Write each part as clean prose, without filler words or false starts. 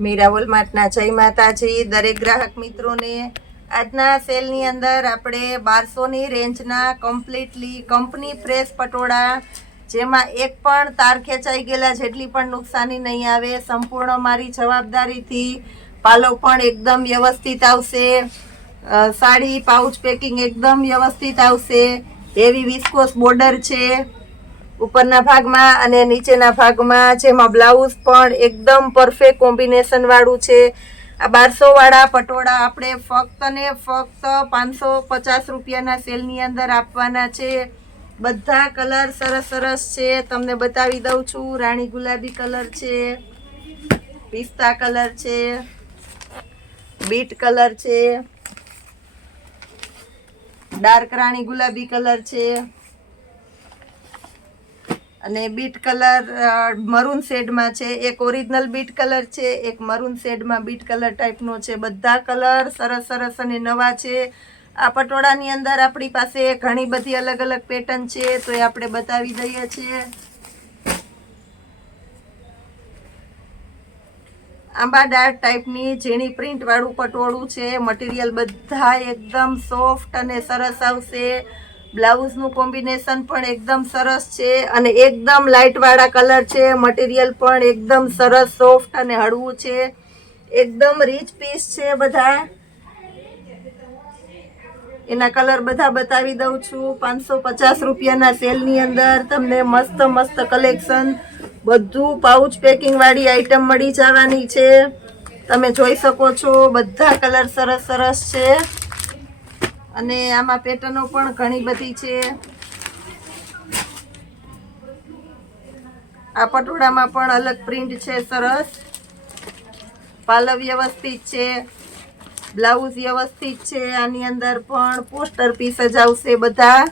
મીરા વોલમાર્ટના જય માતાજી દરેક ગ્રાહક મિત્રોને। આજના સેલની અંદર આપણે 1200ની રેન્જના કમ્પ્લીટલી કંપની ફ્રેશ પટોળા, જેમાં એક પણ તાર ખેંચાઈ ગયેલા જેટલી પણ નુકસાની નહીં આવે, સંપૂર્ણ મારી જવાબદારીથી। પાલો પણ એકદમ વ્યવસ્થિત આવશે, સાડી પાઉચ પેકિંગ એકદમ વ્યવસ્થિત આવશે। હેવી વિસ્કોસ બોર્ડર છે ઉપરના ભાગમાં અને નીચેના ભાગમાં, જેમાં બ્લાઉઝ પણ એકદમ પરફેક્ટ કોમ્બિનેશન વાળું છે। આ 1200 વાળા પટોળા આપણે ફક્ત ને ફક્ત 550 રૂપિયાના સેલની અંદર આપવાના છે। બધા કલર સરસ સરસ છે, તમને બતાવી દઉં છું। રાણી ગુલાબી કલર છે, પિસ્તા કલર છે, બીટ કલર છે, ડાર્ક રાણી ગુલાબી કલર છે અને બીટ કલર મરૂન શેડમાં છે। એક ઓરિજિનલ બીટ કલર છે, એક મરૂન શેડમાં બીટ કલર ટાઈપનો છે। બધા કલર સરસ સરસ અને નવા છે। આ પટોળાની અંદર આપણી પાસે ઘણી બધી અલગ અલગ પેટર્ન છે, તો એ આપણે બતાવી દઈએ છીએ। આંબા ડાર્ક ટાઈપની ઝીણી પ્રિન્ટ વાળું પટોળું છે। મટીરિયલ બધા એકદમ સોફ્ટ અને સરસ આવશે। બ્લાઉઝનું કોમ્બિનેશન પણ એકદમ સરસ છે અને એકદમ લાઇટ વાળા કલર છે। મટીરિયલ પણ એકદમ સરસ સોફ્ટ અને હળવું છે, એકદમ રીચ પીસ છે બધા। એના કલર બધા બતાવી દઉં છું। 550 રૂપિયાના સેલની અંદર તમને મસ્ત મસ્ત કલેક્શન, બધું પાઉચ પેકિંગ વાળી આઈટમ મળી જવાની છે। તમે જોઈ શકો છો, બધા કલર સરસ સરસ છે અને આમાં પેટર્નો પણ ઘણી બધી છે। આ પટોળામાં પણ અલગ પ્રિન્ટ છે સરસ। પાલવ વ્યવસ્થિત છે, બ્લાઉઝ વ્યવસ્થિત છે। આની અંદર પણ પોસ્ટર પીસ જ આવશે બધા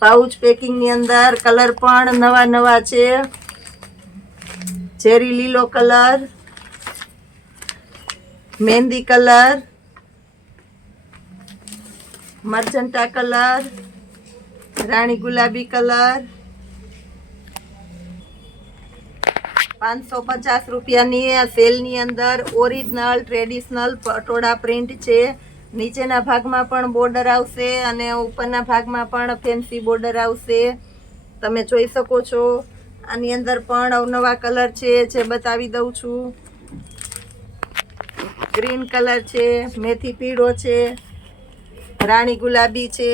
પાઉચ પેકિંગની અંદર। કલર પણ નવા નવા છે, ચેરી લીલો કલર, મહેંદી કલર, મર્જન્ટા કલર, રાણી ગુલાબી કલર। 550 રૂપિયાની આ સેલની અંદર ઓરિજિનલ ટ્રેડિશનલ પટોળા પ્રિન્ટ છે। નીચેના ભાગમાં પણ બોર્ડર આવશે અને ઉપરના ભાગમાં પણ ફેન્સી બોર્ડર આવશે, તમે જોઈ શકો છો। આની અંદર પણ અવનવા કલર છે, જે બતાવી દઉં છું। ગ્રીન કલર છે, મેથી પીળો છે, રાણી ગુલાબી છે,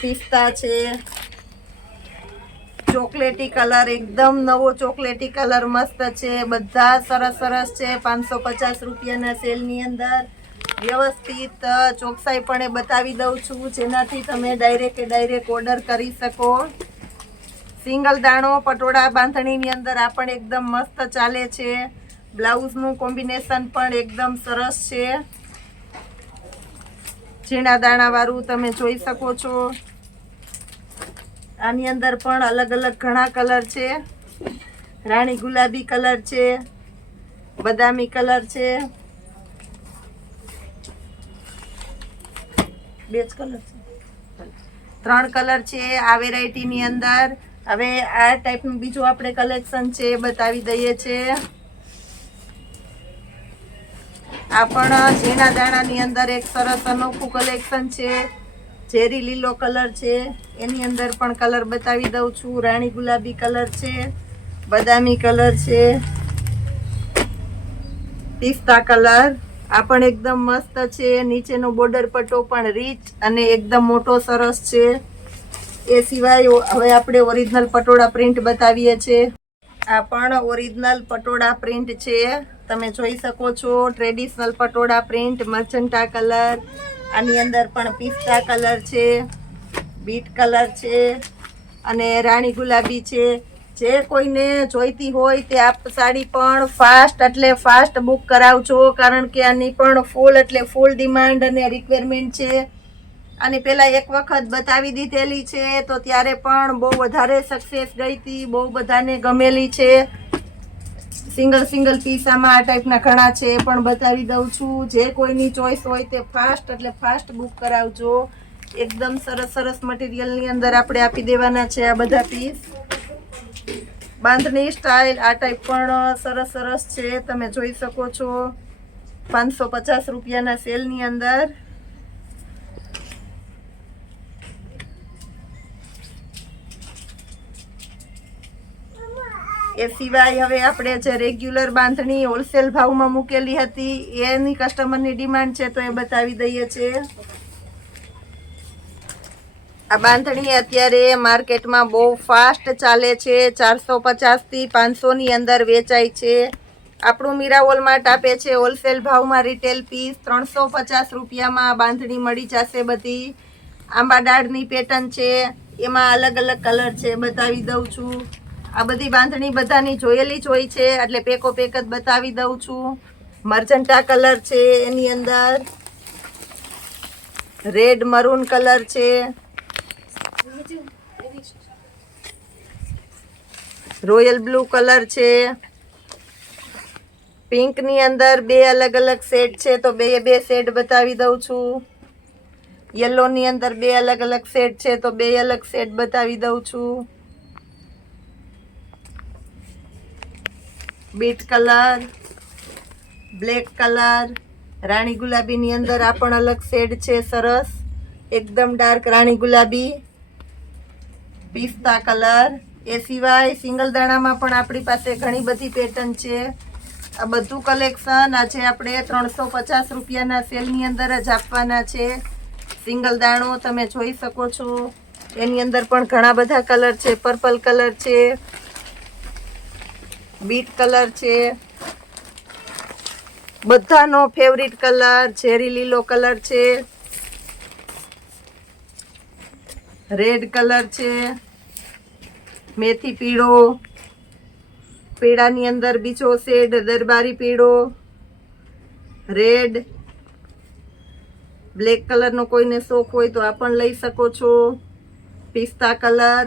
પિસ્તા છે, ચોકલેટી કલર એકદમ નવો ચોકલેટી કલર મસ્ત છે। બધા સરસ સરસ છે 550 રૂપિયાના સેલની અંદર। વ્યવસ્થિત ચોકસાઈપણે બતાવી દઉં છું, જેનાથી તમે ડાયરેક્ટ ઓર્ડર કરી શકો। સિંગલ દાણો પટોળા બાંધણીની અંદર આ પણ એકદમ મસ્ત ચાલે છે। બ્લાઉઝનું કોમ્બિનેશન પણ એકદમ સરસ છે, ઝીણા દાણા વાળું, તમે જોઈ શકો છો। આની અંદર પણ અલગ અલગ ઘણા કલર છે। રાણી ગુલાબી કલર છે, બદામી કલર છે, બે જ કલર છે, 3 કલર છે આ વેરાયટીની અંદર। હવે આ ટાઈપનું બીજું આપણે કલેક્શન છે બતાવી દઈએ છીએ। આ પણ ઝીણા દાણાની અંદર એક સરસ અનોખું કલેક્શન છે। ઝેરી લીલો કલર છે, એની અંદર પણ કલર બતાવી દઉં છું। રાણી ગુલાબી કલર છે, બદામી કલર છે, પિસ્તા કલર, આ પણ એકદમ મસ્ત છે। નીચેનો બોર્ડર પટ્ટો પણ રીચ અને એકદમ મોટો સરસ છે। એ સિવાય હવે આપણે ઓરિજિનલ પટોળા પ્રિન્ટ બતાવીએ છીએ। આ પણ ઓરિજિનલ પટોળા પ્રિન્ટ છે, તમે જોઈ શકો છો। Traditional patola print, magenta colour, આની અંદર પણ પિસ્તા કલર છે, બીટ કલર છે અને રાણી ગુલાબી છે। જે કોઈને જોઈતી હોય તે આપ સાડી પણ ફાસ્ટ એટલે ફાસ્ટ બુક કરાવજો, કારણ કે આની પણ ફૂલ એટલે ફૂલ ડિમાન્ડ અને રિક્વાયરમેન્ટ છે। અને પહેલાં એક વખત બતાવી દીધેલી છે, તો ત્યારે પણ બહુ વધારે સક્સેસ ગઈ હતી, બહુ બધાને ગમેલી છે। સિંગલ પીસ આમાં આ ટાઈપના ઘણા છે, પણ બતાવી દઉં છું। જે કોઈની ચોઈસ હોય તે ફાસ્ટ એટલે ફાસ્ટ બુક કરાવજો। એકદમ સરસ સરસ મટીરિયલની અંદર આપણે આપી દેવાના છે આ બધા પીસ। બાંધણી સ્ટાઇલ આ ટાઈપ પણ સરસ સરસ છે, તમે જોઈ શકો છો 550 રૂપિયાના સેલની અંદર. એ સિવાય હવે આપણે જે રેગ્યુલર બાંધણી હોલસેલ ભાવમાં મૂકેલી હતી એની કસ્ટમરની ડિમાન્ડ છે તો એ બતાવી દઈએ છીએ. આ બાંધણી અત્યારે માર્કેટમાં બહુ ફાસ્ટ ચાલે છે, 450 થી 500 ની અંદર વેચાય છે. આપણું મીરા વોલમાર્ટ આપે છે હોલસેલ ભાવમાં રિટેલ પીસ 350 રૂપિયામાં બાંધણી મળી જશે. બધી આંબા ડાળની પેટર્ન છે, એમાં અલગ અલગ કલર છે, બતાવી દઉં છું. આ બધી બાંધણી બધાની જોયેલી જ હોય છે એટલે પેકો પેક જ બતાવી દઉં છું. મર્જન્ટા કલર છે, એની અંદર રેડ મરૂન કલર છે, રોયલ બ્લુ કલર છે, પિંક ની અંદર બે અલગ અલગ શેડ છે તો બે શેડ બતાવી દઉં છું. યલો ની અંદર બે અલગ અલગ શેડ છે તો બે અલગ શેડ બતાવી દઉં છું. બીટ કલર, બ્લેક કલર, રાણી ગુલાબીની અંદર આ પણ અલગ શેડ છે, સરસ એકદમ ડાર્ક રાણી ગુલાબી, પિસ્તા કલર. એ સિવાય સિંગલ દાણામાં પણ આપણી પાસે ઘણી બધી પેટર્ન છે. આ બધું કલેક્શન આજે આપણે 350 રૂપિયાના સેલની અંદર જ આપવાના છે. સિંગલ દાણો તમે જોઈ શકો છો, એની અંદર પણ ઘણા બધા કલર છે. પર્પલ કલર છે, બીટ કલર છે, બધાનો ફેવરિટ કલર ઝેરી લીલો કલર છે, રેડ કલર છે, મેથી પીળો, પીળાની અંદર બીજો શેડ દરબારી પીળો, રેડ, બ્લેક કલરનો કોઈને શોખ હોય તો આ પણ લઈ શકો છો, પિસ્તા કલર.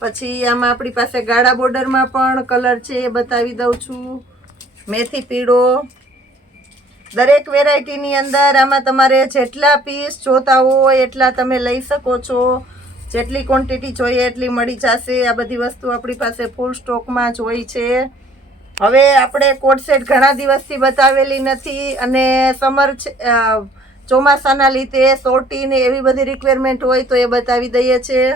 પછી આમાં આપણી પાસે ગાળા બોર્ડરમાં પણ કલર છે, એ બતાવી દઉં છું. મેથી પીળો, દરેક વેરાયટીની અંદર આમાં તમારે જેટલા પીસ જોતા હોય એટલા તમે લઈ શકો છો. જેટલી ક્વોન્ટિટી જોઈએ એટલી મળી જશે. આ બધી વસ્તુ આપણી પાસે ફૂલ સ્ટોકમાં જ હોય છે. હવે આપણે કોટ સેટ ઘણા દિવસથી બતાવેલી નથી અને સમર ચોમાસાના લીધે સોટી ને એવી બધી રિક્વાયરમેન્ટ હોય તો એ બતાવી દઈએ છીએ.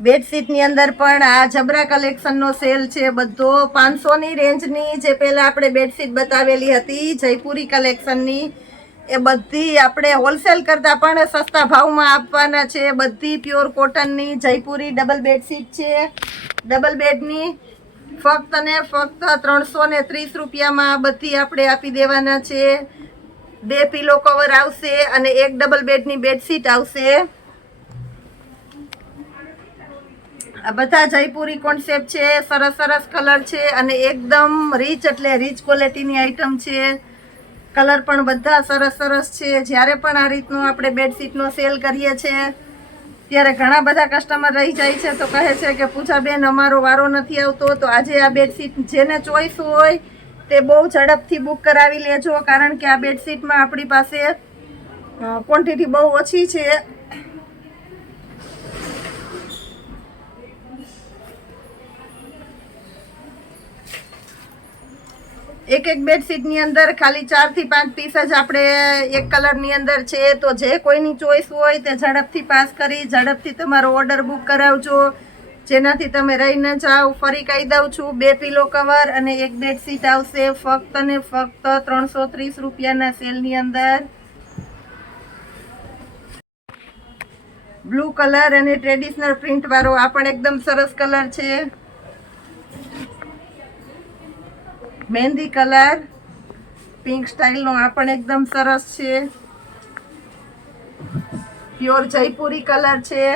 બેડશીટની અંદર પણ આ જબરા કલેક્શનનો સેલ છે બધો. 500ની રેન્જની જે પહેલાં આપણે બેડશીટ બતાવેલી હતી જયપુરી કલેક્શનની, એ બધી આપણે હોલસેલ કરતાં પણ સસ્તા ભાવમાં આપવાના છે. બધી પ્યોર કોટનની જયપુરી ડબલ બેડશીટ છે. ડબલ બેડની ફક્ત ને ફક્ત 330 રૂપિયામાં બધી આપણે આપી દેવાના છે. 2 પિલો કવર આવશે અને એક ડબલ બેડની બેડશીટ આવશે. આ બધા જયપુરી કોન્સેપ્ટ છે, સરસ સરસ કલર છે અને એકદમ રીચ એટલે રીચ ક્વોલિટીની આઈટમ છે. કલર પણ બધા સરસ સરસ છે. જ્યારે પણ આ રીતનો આપણે બેડશીટનો સેલ કરીએ છીએ ત્યારે ઘણા બધા કસ્ટમર રહી જાય છે તો કહે છે કે પૂજાબેન અમારો વારો નથી આવતો. તો આજે આ બેડશીટ જેને ચોઈસ હોય તે બહુ ઝડપથી બુક કરાવી લેજો, કારણ કે આ બેડશીટમાં આપણી પાસે ક્વોન્ટિટી બહુ ઓછી છે. એક એક બેડશીટની અંદર ખાલી 4 થી 5 પીસ જ આપણે એક કલરની અંદર છે. તો જે કોઈની ચોઈસ હોય તે ઝડપથી પાસ કરી ઝડપથી તમારો ઓર્ડર બુક કરાવજો, જેનાથી તમે રહી ન જાઓ. ફરી કહી દઉં છું, 2 પિલો કવર અને એક બેડશીટ આવશે ફક્ત ને ફક્ત 330 રૂપિયાના સેલની અંદર. બ્લુ કલર અને ટ્રેડિશનલ પ્રિન્ટ વાળો આ પણ એકદમ સરસ કલર છે. મહેંદી કલર પિંક સ્ટાઇલનો આ પણ એકદમ સરસ છે. પ્યોર જયપુરી કલર છે.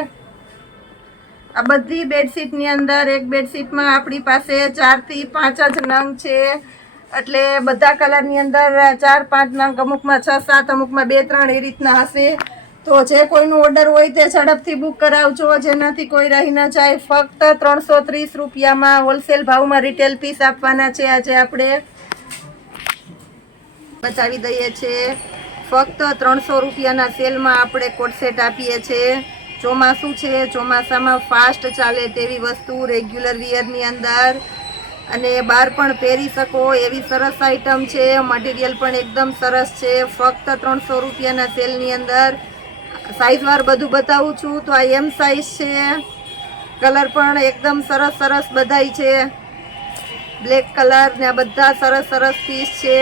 આ બધી બેડશીટની અંદર એક બેડશીટમાં આપણી પાસે 4 થી 5 જ નંગ છે, એટલે બધા કલરની અંદર 4 5 નંગ, અમુકમાં 6 7, અમુકમાં 2 3 એ રીતના હશે. તો જે કોઈનું ઓર્ડર હોય તે ઝડપથી બુક કરાવજો, જેનાથી કોઈ રહી ન જાય. ફક્ત 330 રૂપિયામાં હોલસેલ ભાવમાં રિટેલ પીસ આપવાના છે. આજે આપણે બતાવી દઈએ છીએ ફક્ત 300 રૂપિયાના સેલમાં આપણે કોટ સેટ આપીએ છીએ. ચોમાસું છે, ચોમાસામાં ફાસ્ટ ચાલે તેવી વસ્તુ રેગ્યુલર વિયરની અંદર અને બહાર પણ પહેરી શકો એવી સરસ આઈટમ છે. મટીરિયલ પણ એકદમ સરસ છે. ફક્ત 300 રૂપિયાના સેલની અંદર સાઇઝવાર બધું બતાવું છું. તો આ એમ સાઇઝ છે. કલર પણ એકદમ સરસ સરસ બધાય છે. બ્લેક કલર ને આ બધા સરસ સરસ પીસ છે.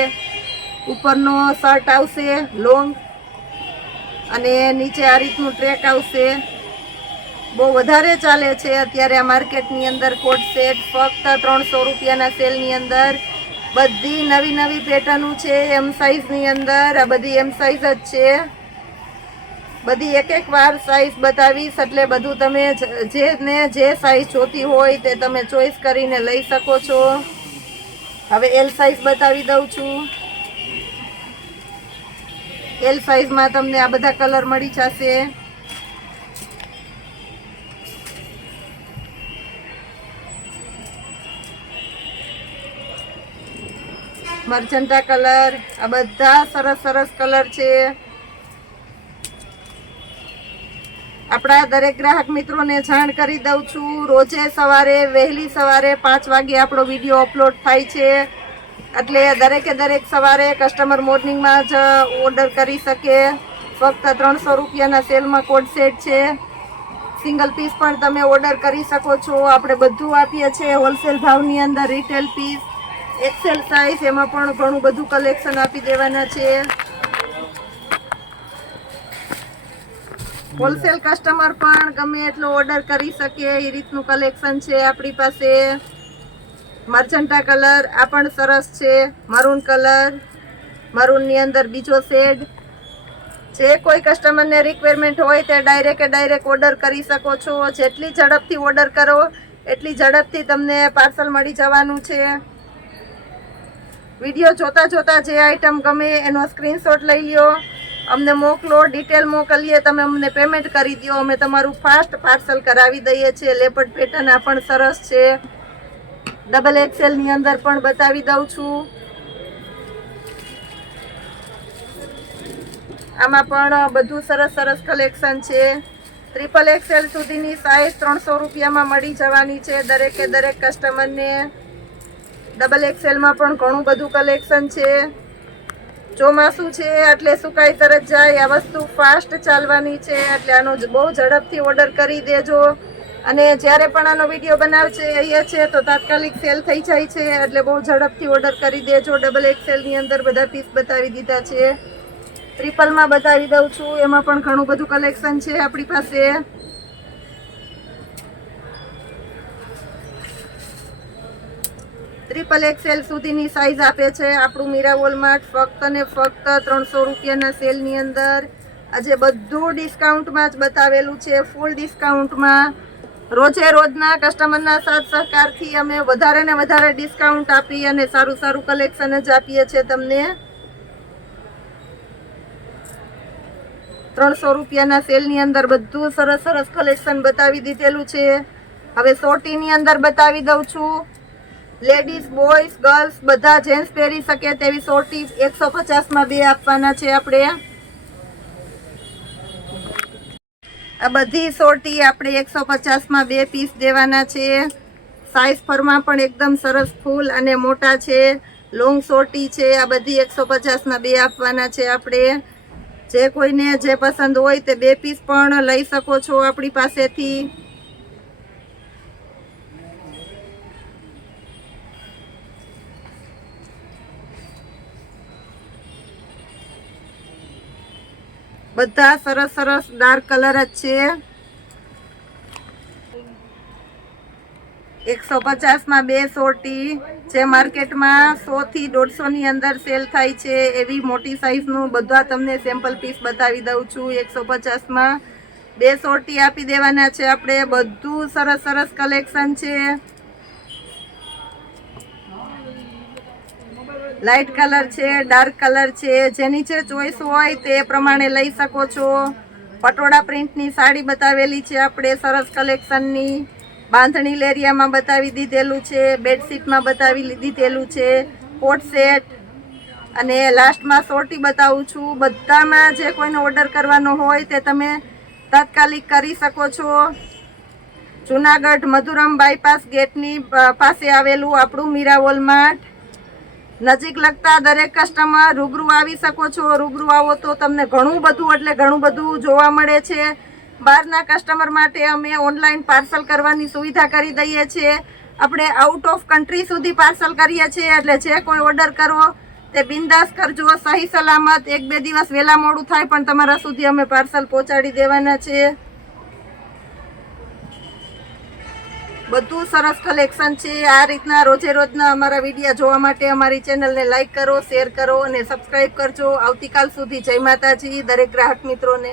ઉપરનો શર્ટ આવશે લોંગ અને નીચે આ રીતનું ટ્રેક આવશે. બહુ વધારે ચાલે છે અત્યારે આ માર્કેટની અંદર કોટ સેટ. ફક્ત 300 રૂપિયાના સેલની અંદર બધી નવી નવી પેટર્નો છે એમ સાઇઝની અંદર. આ બધી એમ સાઇઝ જ છે. બધી એક વાર સાઇઝ બતાવીશ એટલે બધું તમે જે સાઇઝ જોતી હોય તે તમે ચોઈસ કરીને લઈ શકો છો. હવે એલ સાઇઝ બતાવી દઉં છું. એલ સાઇઝમાં તમને આ બધા કલર મળી જશે. મર્ચન્ટા કલર, આ બધા સરસ સરસ કલર છે. આપણા દરેક ગ્રાહક મિત્રોને જાણ કરી દઉં છું, રોજે સવારે વહેલી સવારે 5 વાગે આપણો વિડીયો અપલોડ થાય છે. એટલે દરેક સવારે કસ્ટમર મોર્નિંગમાં જ ઓર્ડર કરી શકે. ફક્ત 300 રૂપિયાના સેલમાં કોટ સેટ છે. સિંગલ પીસ પણ તમે ઓર્ડર કરી શકો છો. આપણે બધું આપીએ છીએ હોલસેલ ભાવની અંદર. રિટેલ પીસ, એક્સેલ સાઇઝ, એમાં પણ ઘણું બધું કલેક્શન આપી દેવાના છે. હોલસેલ કસ્ટમર પણ ગમે એટલો ઓર્ડર કરી શકે એ રીતનું કલેક્શન છે આપણી પાસે. મર્ચન્ટા કલર, આ પણ સરસ છે. મરૂન કલર, મરૂનની અંદર બીજો શેડ. જે કોઈ કસ્ટમરને રિક્વાયરમેન્ટ હોય તે ડાયરેક્ટ ઓર્ડર કરી શકો છો. જેટલી ઝડપથી ઓર્ડર કરો એટલી ઝડપથી તમને પાર્સલ મળી જવાનું છે. વિડીયો જોતા જે આઈટમ ગમે એનો સ્ક્રીનશોટ લઈ લ્યો, અમને મોકલો, ડિટેલ મોકલીએ, તમે અમને પેમેન્ટ કરી દો, અમે તમારું ફાસ્ટ પાર્સલ કરાવી દઈએ છીએ. લેપડ પેટર્ન આ પણ સરસ છે. ડબલ એક્સેલની અંદર પણ બતાવી દઉં છું. આમાં પણ બધું સરસ સરસ કલેક્શન છે. ટ્રિપલ એક્સેલ સુધીની સાઇઝ 300 રૂપિયામાં મળી જવાની છે દરેક કસ્ટમરને. ડબલ એક્સેલમાં પણ ઘણું બધું કલેક્શન છે. ચોમાસું છે એટલે સુકાઈ તરત જાય. આ વસ્તુ ફાસ્ટ ચાલવાની છે એટલે આનો બહુ ઝડપથી ઓર્ડર કરી દેજો. અને જ્યારે પણ આનો વિડીયો બનાવશે છે તો તાત્કાલિક સેલ થઈ જાય છે એટલે બહુ ઝડપથી ઓર્ડર કરી દેજો. ડબલ એક્સેલની અંદર બધા પીસ બતાવી દીધા છે. ટ્રિપલમાં બતાવી દઉં છું. એમાં પણ ઘણું બધું કલેક્શન છે આપણી પાસે. ટ્રિપલ એક્સેલ સુધીની સાઇઝ આપે છે આપણું મીરા વોલમાર્ટ. ફક્ત ને ફક્ત 300 રૂપિયાના સેલની અંદર. આજે બધું ડિસ્કાઉન્ટમાં જ બતાવેલું છે, ફૂલ ડિસ્કાઉન્ટમાં. રોજના કસ્ટમરના સાથ સહકારથી અમે વધારે ને વધારે ડિસ્કાઉન્ટ આપી અને સારું કલેક્શન જ આપીએ છીએ તમને. 300 રૂપિયાના સેલની અંદર બધું સરસ કલેક્શન બતાવી દીધેલું છે. હવે સોટીની અંદર બતાવી દઉં છું. લેડીઝ, બોયઝ, ગર્લ્સ બધા જેન્ટ્સ પહેરી શકે તેવી સોટી 150માં 2 આપવાના છે આપણે. આ બધી સોટી આપણે 150માં 2 પીસ દેવાના છે. સાઇઝ ફરમાં પણ એકદમ સરસ ફૂલ અને મોટા છે. લોંગ સોટી છે. આ બધી 150ના 2 આપવાના છે આપણે. જે કોઈને જે પસંદ હોય તે 2 પીસ પણ લઈ શકો છો આપણી પાસેથી. બધા સરસ ડાર્ક કલર જ છે. 150માં 2 સોટી. જે માર્કેટમાં 100 થી 150ની અંદર સેલ થાય છે એવી મોટી સાઈઝનું બધા તમને સેમ્પલ પીસ બતાવી દઉં છું. 150માં 2 સોટી આપી દેવાના છે આપણે. બધું સરસ કલેક્શન છે. લાઇટ કલર છે, ડાર્ક કલર છે. જેની જે ચોઈસ હોય તે પ્રમાણે લઈ શકો છો. પટોળા પ્રિન્ટની સાડી બતાવેલી છે આપણે સરસ કલેક્શનની. બાંધણી લેરિયામાં બતાવી દીધેલું છે. બેડશીટમાં બતાવી દીધેલું છે. કોટ સેટ અને લાસ્ટમાં સોટી બતાવું છું. બધામાં જે કોઈને ઓર્ડર કરવાનો હોય તે તમે તાત્કાલિક કરી શકો છો. જુનાગઢ મધુરમ બાયપાસ ગેટની પાસે આવેલું આપણું મીરા વોલમાર્ટ. નજીક લગતા દરેક કસ્ટમર રૂબરૂ આવી શકો છો. રૂબરૂ આવો તો તમને ઘણું બધું એટલે ઘણું બધું જોવા મળે છે. બહારના કસ્ટમર માટે અમે ઓનલાઈન પાર્સલ કરવાની સુવિધા કરી દઈએ છીએ. આપણે આઉટ ઓફ કન્ટ્રી સુધી પાર્સલ કરીએ છીએ, એટલે જે કોઈ ઓર્ડર કરવો તે બિંદાસ કરજો. સહી સલામત 1-2 દિવસ વહેલા મોડું થાય પણ તમારા સુધી અમે પાર્સલ પહોંચાડી દેવાના છે. બધું સરસ કલેક્શન છે. આ રીતના રોજે રોજના અમારા વિડીયો જોવા માટે અમારી ચેનલને લાઈક કરો, શેર કરો અને સબસ્ક્રાઈબ કરજો. આવતીકાલ સુધી જય માતાજી દરેક ગ્રાહક મિત્રોને.